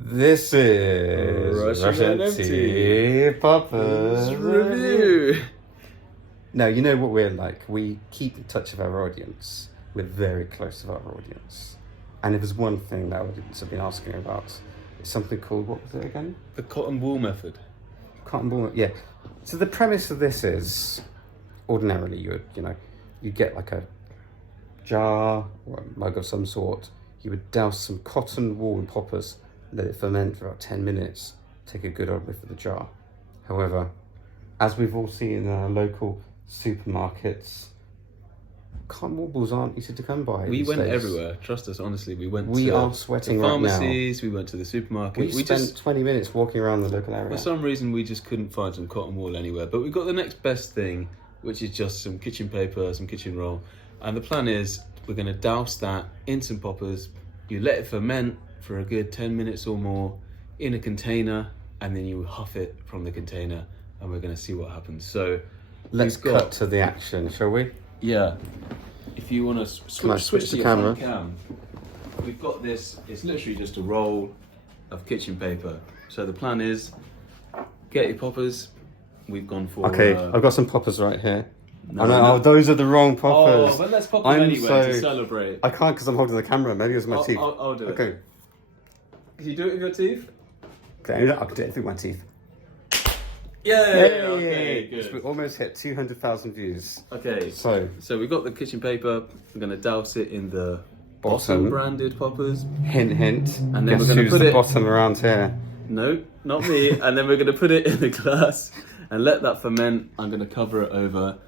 This is Russian Empty Poppers Review. Now, you know what we're like. We keep in touch with our audience. We're very close to our audience. And if there's one thing that our audience have been asking about, it's something called, what was it again? The cotton wool method. Cotton wool, yeah. So the premise of this is, ordinarily you get like a jar or a mug of some sort. You would douse some cotton wool in poppers, let it ferment for about 10 minutes, take a good old whiff of the jar. However, as we've all seen in our local supermarkets, cotton wool balls aren't easy to come by. We went days. everywhere. Trust us, honestly. We are sweating the right now. pharmacies. We went to the supermarket. We spent 20 minutes walking around the local area. For some reason, we just couldn't find some cotton wool anywhere. But we got the next best thing, which is just some kitchen paper, some kitchen roll. And the plan is we're going to douse that in some poppers. You let it ferment for a good 10 minutes or more in a container, and then you huff it from the container, and we're going to see what happens. So let's cut to the action, shall we? Yeah. If you want to switch the your camera? front cam, we've got this. It's literally just a roll of kitchen paper. So the plan is get your poppers. We've gone for. Okay, I've got some poppers right here. No, Oh, no, no. Oh, those are the wrong poppers. Oh, but let's pop them anyway to celebrate. I can't because I'm holding the camera. Maybe it was my teeth. I'll do it. Okay. Can you do it with your teeth? Okay, I can do it through my teeth. Yeah. Hey! Okay. Good. We almost hit 200,000 views. Okay. So we've got the kitchen paper. We're gonna douse it in the Bottom. branded poppers. hint, hint. And then Guess we're gonna who's put the it- bottom around here? No, not me. And then we're going to put it in the glass and let that ferment. I'm going to cover it over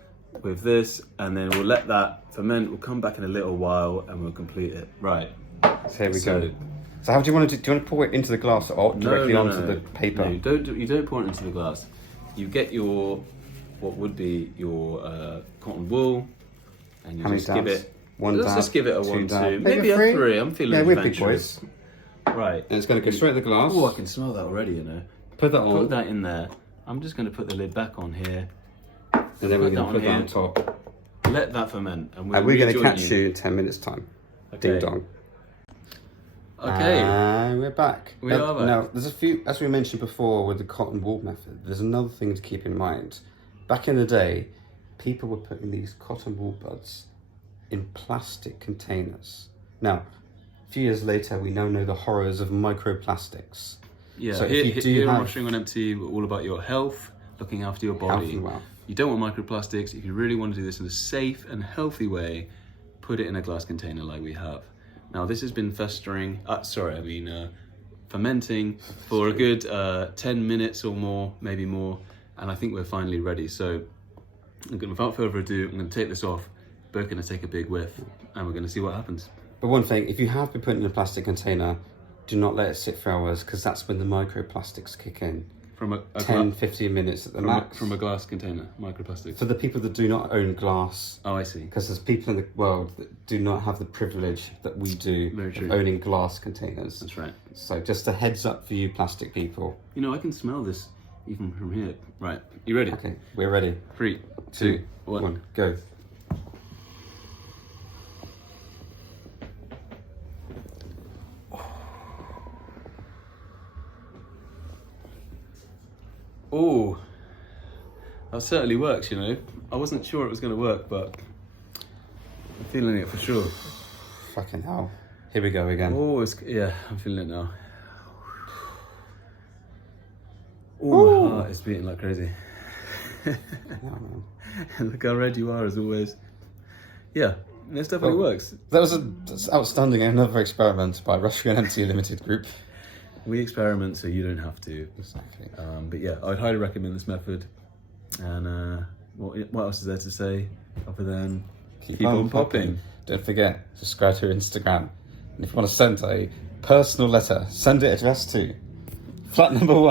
with this, and then we'll let that ferment. We'll come back in a little while and we'll complete it. Right. So here we go. So how do you want to do? Do you want to pour it into the glass or directly onto the paper? No, you don't pour it into the glass. You get your, what would be your cotton wool, and you How many just give dabs? it. One Let's dab, just give it a two 1, dab. 2, Maybe maybe a a three? 3. I'm feeling Yeah, we're big adventurous. boys. Right. And it's going to go straight in the glass. Oh, I can smell that already, you know. Put that on. Put that in there. I'm just going to put the lid back on here. And then we're Put going to put that on here. top. Let that ferment. And And we're going to rejoin catch you in 10 minutes' time. Okay. Ding dong. Okay. And we're back. We are back. Now, there's a few, as we mentioned before with the cotton wool method, there's another thing to keep in mind. Back in the day, people were putting these cotton wool buds in plastic containers. Now, a few years later, we now know the horrors of microplastics. Yeah, So here, if you do here on have Rushing on Empty, we're all about your health, looking after your health body. and wealth. You don't want microplastics. If you really want to do this in a safe and healthy way, put it in a glass container like we have. Now, this has been fermenting for a good 10 minutes or more, maybe more, and I think we're finally ready. So, without further ado, I'm going to take this off. We're going to take a big whiff, and we're going to see what happens. But one thing, if you have been put in a plastic container, do not let it sit for hours because that's when the microplastics kick in. From a 10, 15 minutes at the max. from a glass container, microplastics. For the people that do not own glass, Oh, I see. because there's people in the world that do not have the privilege that we do Very true. of owning glass containers. That's right. So just a heads up for you plastic people. You know, I can smell this even from here. Right, you ready? Okay, we're ready. 3, 2, 2, 1. 1, go. Oh, that certainly works, you know. I wasn't sure it was going to work, but I'm feeling it for sure. Fucking hell. Here we go again. Oh, yeah, I'm feeling it now. Oh, my heart is beating like crazy. Yeah, man. Look how red you are, as always. Yeah, this definitely works. That's outstanding. Another experiment by Rushing on Empty Limited Group. We experiment so you don't have to. Exactly. But yeah, I'd highly recommend this method. And what else is there to say other than keep on popping? Don't forget, subscribe to our Instagram. And if you want to send a personal letter, send it addressed to flat number 1.